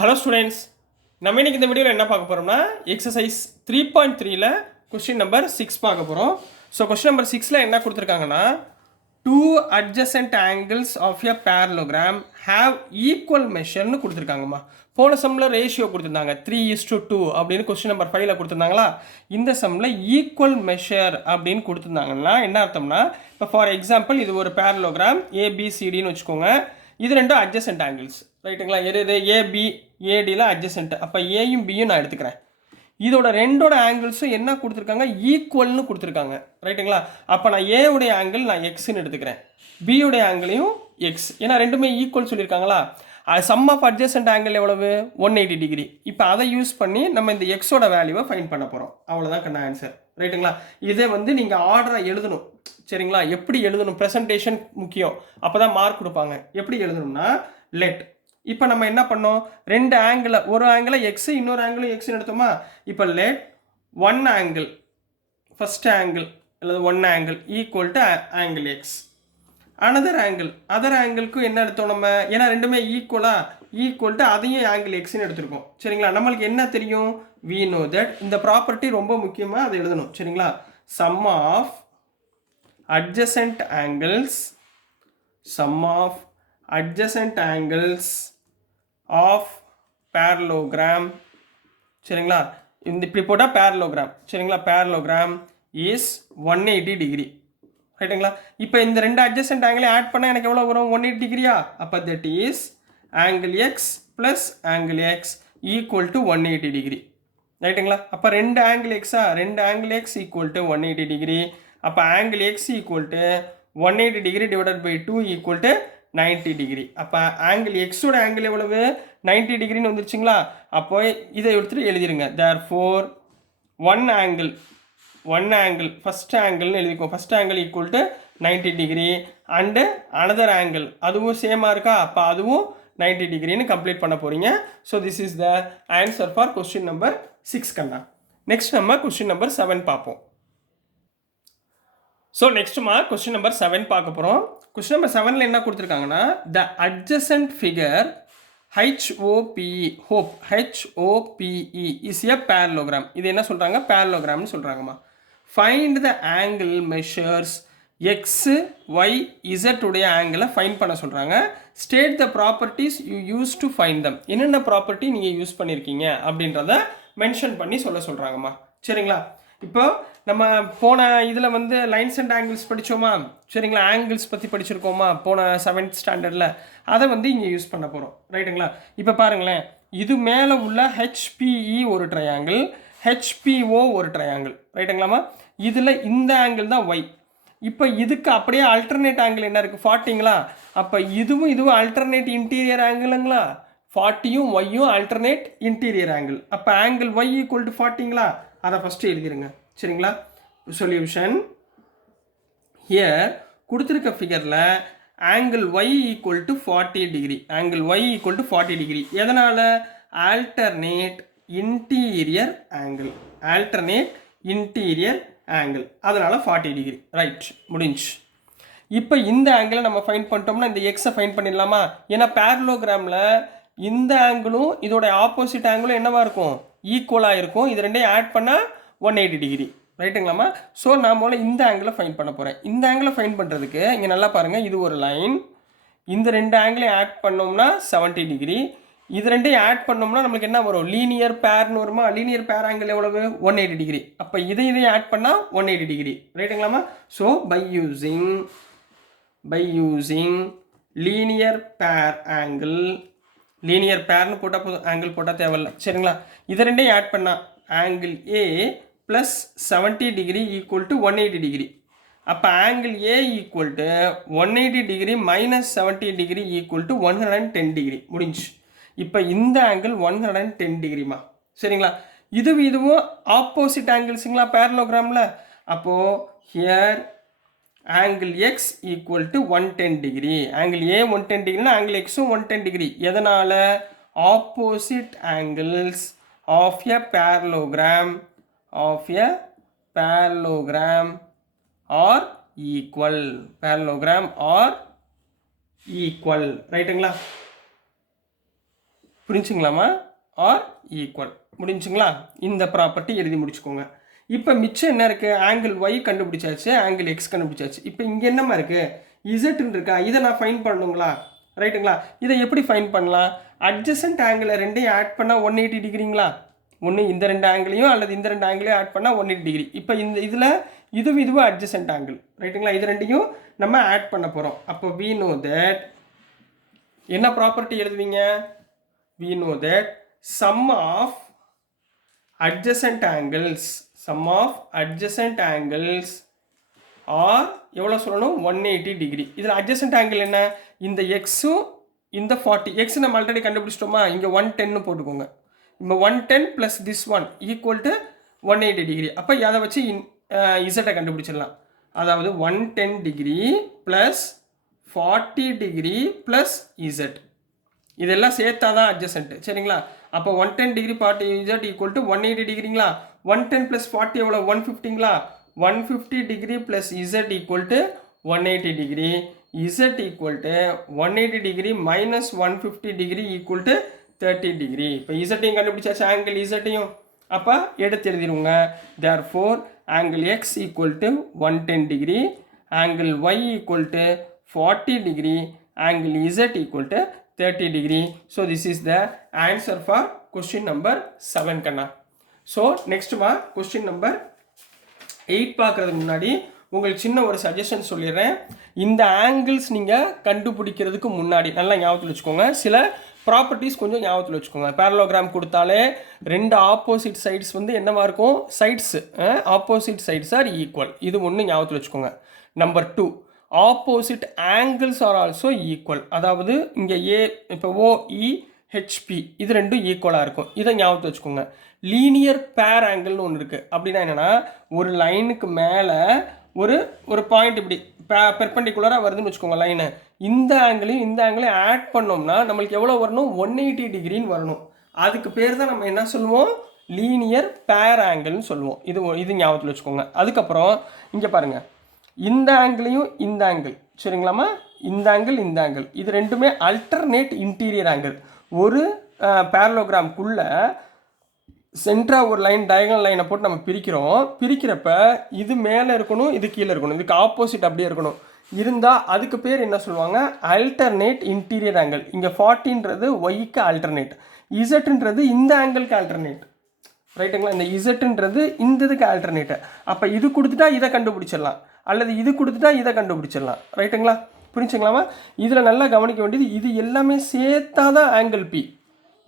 Hello students, நம்ம இன்னைக்கு இந்த வீடியோவில் என்ன பார்க்க போகிறோம்னா எக்ஸசைஸ் 3.3ல கொஸ்டின் நம்பர் 6 பார்க்க போகிறோம். ஸோ கொஸ்டின் நம்பர் 6ல் என்ன கொடுத்துருக்காங்கன்னா, two adjacent angles of a parallelogram have equal மெஷர்னு கொடுத்துருக்காங்கம்மா. போன சம்மில் ரேஷியோ கொடுத்துருந்தாங்க 3:2 அப்படின்னு கொஸ்டின் நம்பர் 5ல் கொடுத்துருந்தாங்களா. இந்த சம்மில் ஈக்குவல் மெஷர் அப்படின்னு கொடுத்துருந்தாங்கன்னா என்ன அர்த்தம்னா, இப்போ ஃபார் எக்ஸாம்பிள் இது ஒரு பேரலோகிராம் ஏபிசிடின்னு வச்சுக்கோங்க. இது ரெண்டும் அட்ஜசன்ட் ஆங்கிள்ஸ், ரைட்டுங்களா. எது ஏபி ஏடியில் அட்ஜசன்ட். அப்போ ஏயும் பியும் நான் எடுத்துக்கிறேன். இதோட ரெண்டோட ஆங்கிள்ஸும் என்ன கொடுத்துருக்காங்க, ஈக்குவல்னு கொடுத்துருக்காங்க, ரைட்டுங்களா. அப்போ நான் ஏவுடைய ஆங்கிள் நான் எக்ஸ்ன்னு எடுத்துக்கிறேன், பியுடைய ஆங்கிளையும் எக்ஸ், ஏன்னா ரெண்டுமே ஈக்குவல் சொல்லியிருக்காங்களா. சம் ஆஃப் அட்ஜசன்ட் ஆங்கிள் எவ்வளவு, 180 டிகிரி. இப்போ அதை யூஸ் பண்ணி நம்ம இந்த எக்ஸோட வேல்யூவை ஃபைண்ட் பண்ண போகிறோம். அவ்வளோதான் கண்ணா ஆன்சர், ரைட்டுங்களா. இதை வந்து நீங்கள் ஆர்டரை எழுதணும், சரிங்களா. எப்படி எழுதணும், ப்ரெசன்டேஷன் முக்கியம், அப்போ தான் மார்க் கொடுப்பாங்க. எப்படி எழுதணும்னா லெட், இப்போ நம்ம என்ன பண்ணோம், ரெண்டு ஆங்கிளை, ஒரு ஆங்கிளை எக்ஸ் இன்னொரு ஆங்கிளும் எக்ஸ்ன்னு எடுத்தோமா. இப்போ let one angle, first angle அல்லது one angle equal to angle X. Another angle, other ஆங்கிளுக்கும் என்ன எடுத்தோம் நம்ம, ஏன்னா ரெண்டுமே ஈக்குவல் டு அதையும் ஆங்கிள் எக்ஸ்ன்னு எடுத்திருக்கோம், சரிங்களா. நம்மளுக்கு என்ன தெரியும், we know that இந்த ப்ராப்பர்ட்டி ரொம்ப முக்கியமாக அதை எழுதணும், சரிங்களா. sum of adjacent angles of parallelogram, சரிங்களா. இந்த இப்படி போட்டால் parallelogram, சரிங்களா. parallelogram is 180 டிகிரி, ரைட்டுங்களா. இப்போ இந்த ரெண்டு அட்ஜசன்ட் ஆங்கிளை ஆட் பண்ணால் எனக்கு எவ்வளோ வரும், 180 டிகிரியா. அப்போ that is angle x plus angle x equal to 180 degree, ரைட்டுங்களா. அப்போ ரெண்டு ஆங்கிள் எக்ஸா, ரெண்டு angle x equal to 180 degree. அப்போ angle x equal to 180 degree divided by 2 equal to 90 degree. அப்போ ஆங்கிள் எக்ஸோட ஆங்கிள் எவ்வளவு, 90 டிகிரின்னு வந்துருச்சுங்களா. அப்போ இதை எடுத்துகிட்டு எழுதிருங்க. தேர்ஃபோர் ஒன் ஆங்கிள் ஃபஸ்ட் ஆங்கிள்னு எழுதிக்கோ. First angle equal to 90 degree and another angle அதுவும் சேமாக இருக்கா, அப்போ அதுவும் 90 டிகிரின்னு கம்ப்ளீட் பண்ண போகிறீங்க. So this is the answer for question number 6 கண்ணா. நெக்ஸ்ட் நம்ம கொஸ்டின் நம்பர் 7 பார்ப்போம். ஸோ நெக்ஸ்ட்டுமா கொஸ்டின் நம்பர் 7 பார்க்க போகிறோம். கொஸ்டின் நம்பர் 7ல் என்ன கொடுத்துருக்காங்கன்னா, the adjacent figure HOPE is a parallelogram. இது என்ன சொல்கிறாங்க, பேரலோகிராம்னு சொல்கிறாங்கம்மா. Find the angle measures x y z உடைய ஆங்கிளை ஃபைண்ட் பண்ண சொல்கிறாங்க. State the properties you use to find them. என்னென்ன ப்ராப்பர்ட்டி நீங்கள் யூஸ் பண்ணியிருக்கீங்க அப்படின்றத மென்ஷன் பண்ணி சொல்கிறாங்கம்மா, சரிங்களா. இப்போ நம்ம போன இதில் வந்து லைன்ஸ் அண்ட் ஆங்கிள்ஸ் படித்தோமா, சரிங்களா. ஆங்கிள்ஸ் பற்றி படிச்சிருக்கோமா போன 7th ஸ்டாண்டர்டில். அதை வந்து இங்கே யூஸ் பண்ண போகிறோம், ரைட்டுங்களா. இப்போ பாருங்களேன், இது மேலே உள்ள HPE ஒரு ட்ரையாங்கிள், HPO ஒரு ட்ரையாங்கிள், ரைட்டுங்களாமா. இதில் இந்த ஆங்கிள் தான் ஒய். இப்போ இதுக்கு அப்படியே அல்டர்னேட் ஆங்கிள் என்ன இருக்குது, 40ங்களா. அப்போ இதுவும் அல்டர்னேட் இன்டீரியர் ஆங்கிளுங்களா. 40யும் ஒய்யும் அல்டர்னேட் இன்டீரியர் ஆங்கிள். அப்போ ஆங்கிள் ஒய் ஈக்குவல் டு 40ங்களா. அதை ஃபஸ்ட்டு எழுதிருங்க, சரிங்களா. சொல்யூஷன் ஹியர் கொடுத்துருக்க ஃபிகரில் angle y equal to 40 degree, angle y equal to 40 degree. எதனால், ஆல்டர்னேட் இன்டீரியர் ஆங்கிள், அதனால் 40 டிகிரி, ரைட், முடிஞ்சு. இப்போ இந்த ஆங்கிளை நம்ம ஃபைண்ட் பண்ணிட்டோம்னா இந்த எக்ஸை ஃபைண்ட் பண்ணிடலாமா. ஏன்னா பேரலோகிராமில் இந்த ஆங்கிளும் இதோட ஆப்போசிட் ஆங்கிளும் என்னவா இருக்கும், ஈக்குவலாக இருக்கும். இது ரெண்டையும் ஆட் பண்ணால் 180 டிகிரி, ரைட்டுங்களாம்மா. ஸோ நான் முதல்ல இந்த ஆங்கிளை ஃபைண்ட் பண்ண போகிறேன். இந்த ஆங்கிளை ஃபைண்ட் பண்ணுறதுக்கு இங்கே நல்லா பாருங்கள், இது ஒரு லைன், இந்த ரெண்டு ஆங்கிளையும் ஆட் பண்ணோம்னா 70 டிகிரி. இது ரெண்டையும் ஆட் பண்ணோம்னா நம்மளுக்கு என்ன வரும், லீனியர் பேர்னு வருமா. லீனியர் பேர் ஆங்கிள் எவ்வளவு, 180 டிகிரி. அப்போ இதையும் ஆட் பண்ணால் 180 டிகிரி, ரைட்டுங்களாம்மா. So by using linear pair angle, linear பேர்னு போட்டால் போதும், ஆங்கிள் போட்டால் தேவையில்லை, சரிங்களா. இதை ரெண்டையும் ஆட் பண்ணால் angle A plus 70 degree equal to 180 degree. அப்போ angle A equal to 180 degree minus 70 degree equal to 110 degree, முடிஞ்சு. இப்போ இந்த ஆங்கிள் 110 டிகிரிமா, சரிங்களா. இதுவும் ஆப்போசிட் ஆங்கிள்ஸுங்களா பேரலோகிராமில். அப்போது here angle x equal to 110 degree, angle A 110 டிகிரினா ஆங்கிள் எக்ஸும் 110 டிகிரி. எதனால், opposite angles of a parallelogram are equal, ரைட்டுங்களா. புரிஞ்சுங்களாமா? Are equal. முடிஞ்சுங்களா? இந்த ப்ராப்பர்ட்டி எழுதி முடிச்சுக்கோங்க. இப்போ மிச்சம் என்ன இருக்குது? ஆங்கிள் ஒய் கண்டுபிடிச்சாச்சு, ஆங்கிள் எக்ஸ் கண்டுபிடிச்சாச்சு. இப்போ இங்கே என்னமா இருக்குது? இசட்னு இருக்கா? இதை நான் ஃபைன் பண்ணணுங்களா? ரைட்டுங்களா? இதை எப்படி ஃபைன் பண்ணலாம்? அட்ஜசன்ட் ஆங்கிளை ரெண்டையும் ஆட் பண்ணால் 180 டிகிரிங்களா? ஒன்று இந்த ரெண்டு ஆங்கிளையும் அல்லது இந்த ரெண்டு ஆங்கிளையும் ஆட் பண்ணால் 180 டிகிரி. இப்போ இந்த இதில் இதுவும் அட்ஜசன்ட் ஆங்கிள். ரைட்டுங்களா? இது ரெண்டையும் நம்ம ஆட் பண்ண போகிறோம். அப்போ we know that என்ன ப்ராப்பர்ட்டி எழுதுவீங்க? we know that sum of adjacent angles are எவ்வளோ சொல்லணும்? 180 டிகிரி. இதில் adjacent angle என்ன? இந்த எக்ஸும் இந்த 40. எக்ஸ் நம்ம ஆல்ரெடி கண்டுபிடிச்சிட்டோமா? இங்கே 110 போட்டுக்கோங்க. இப்போ 110 plus this one equal to 180 degree. அப்போ அதை வச்சு இசட்டை கண்டுபிடிச்சிடலாம். அதாவது 110 degree plus 40 degree plus Z. இதெல்லாம் சேர்த்தா தான் அட்ஜசன்ட். சரிங்களா? அப்போ 110 degree 40 Z equal to 180 டிகிரிங்களா? 110 plus 40 எவ்வளோ? 150ங்களா? 150 degree plus Z equal to 180 degree. Z equal to 180 degree minus 150 degree equal to 30 degree. இப்போ இசட்டையும் கண்டுபிடிச்சாச்சு, ஆங்கிள் இசட்டையும். அப்போ எடுத்து எழுதிடுவோங்க. therefore angle x equal to 110 degree, angle y equal to 40 degree, angle z equal to 30 degree. So this is the answer for question number 7 Kanna. So next question number 8 பார்க்கறதுக்கு முன்னாடி உங்களுக்கு சின்ன ஒரு suggestion சொல்லிடுறேன். இந்த angles நீங்கள் கண்டுபிடிக்கிறதுக்கு முன்னாடி நல்லா ஞாபகத்தில் வச்சுக்கோங்க. சில ப்ராப்பர்ட்டிஸ் கொஞ்சம் ஞாபகத்தில் வச்சுக்கோங்க. பேரலோகிராம் கொடுத்தாலே ரெண்டு ஆப்போசிட் சைட்ஸ் வந்து என்னவா இருக்கும்? Sides opposite sides are equal. இது ஒன்று ஞாபகத்தில் வச்சுக்கோங்க. Number 2, opposite angles are also equal. அதாவது இங்கே இப்போ OEHP இது ரெண்டும் ஈக்குவலாக இருக்கும். இதை ஞாபகத்தில் வச்சுக்கோங்க. லீனியர் பேர் ஆங்கிள்னு ஒன்று இருக்குது. அப்படின்னா என்னென்னா, ஒரு லைனுக்கு மேலே ஒரு பாயிண்ட் இப்படி பெர்பெண்டிகுலராக வருதுன்னு வச்சுக்கோங்க லைனு. இந்த ஆங்கிளையும் இந்த ஆங்கிளையும் ஆட் பண்ணோம்னா நம்மளுக்கு எவ்வளோ வரணும்? 180 டிகிரின்னு வரணும். அதுக்கு பேர் தான் நம்ம என்ன சொல்லுவோம்? லீனியர் பேர் ஆங்கிள்னு சொல்லுவோம். இது ஞாபகத்தில் வச்சுக்கோங்க. அதுக்கப்புறம் இங்கே பாருங்கள், இந்த ஆங்கிளையும் இந்த ஆங்கிள், சரிங்களாமா? இந்த ஆங்கிள் இது ரெண்டுமே அல்டர்னேட் இன்டீரியர் ஆங்கிள். ஒரு பேரலோகிராம்குள்ளே சென்டராக ஒரு லைன் டயகனல் லைனை போட்டு நம்ம பிரிக்கிறப்ப இது மேலே இருக்கணும், இது கீழே இருக்கணும், இதுக்கு ஆப்போசிட் அப்படியே இருக்கணும். இருந்தால் அதுக்கு பேர் என்ன சொல்லுவாங்க? Alternate interior angle. இங்கே 40ன்றது ஒய்க்கு ஆல்டர்னேட், இசட்ன்றது இந்த ஆங்கிளுக்கு ஆல்டர்னேட். ரைட்டுங்களா? இந்த இசட்ன்றது இந்த இதுக்கு ஆல்டர்னேட்டு. அப்போ இது கொடுத்துட்டா இதை கண்டுபிடிச்சிடலாம், அல்லது இது கொடுத்துட்டா இதை கண்டுபிடிச்சிடலாம். ரைட்டுங்களா? புரிஞ்சுங்களாமா? இதில் நல்லா கவனிக்க வேண்டியது, இது எல்லாமே சேர்த்தாதான் ஆங்கிள் பி,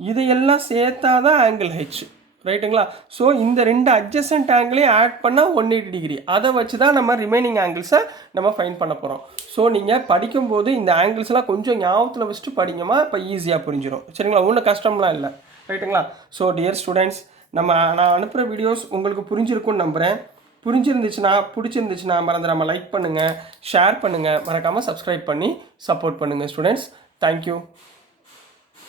இதையெல்லாம் சேர்த்தாதான் ஆங்கிள் ஹெச். ரைட்டுங்களா? ஸோ இந்த ரெண்டு அட்ஜசன்ட் ஆங்கிளையும் ஆட் பண்ணால் 180 டிகிரி. அதை வச்சு தான் நம்ம ரிமைனிங் ஆங்கிள்ஸை நம்ம ஃபைன் பண்ண போகிறோம். ஸோ நீங்கள் படிக்கும்போது இந்த ஆங்கிள்ஸ்லாம் கொஞ்சம் ஞாபகத்தில் வச்சுட்டு படிங்கம்மா. இப்போ ஈஸியாக புரிஞ்சிடும். சரிங்களா? ஒன்றும் கஷ்டம்லாம் இல்லை. ரைட்டுங்களா? ஸோ டியர் ஸ்டூடெண்ட்ஸ், நான் அனுப்புகிற வீடியோஸ் உங்களுக்கு புரிஞ்சிருக்குன்னு நம்புகிறேன். பிடிச்சிருந்துச்சுன்னா மறந்துடாமல் லைக் பண்ணுங்கள், ஷேர் பண்ணுங்கள், மறக்காமல் சப்ஸ்கிரைப் பண்ணி சப்போர்ட் பண்ணுங்கள் ஸ்டூடெண்ட்ஸ். தேங்க்யூ.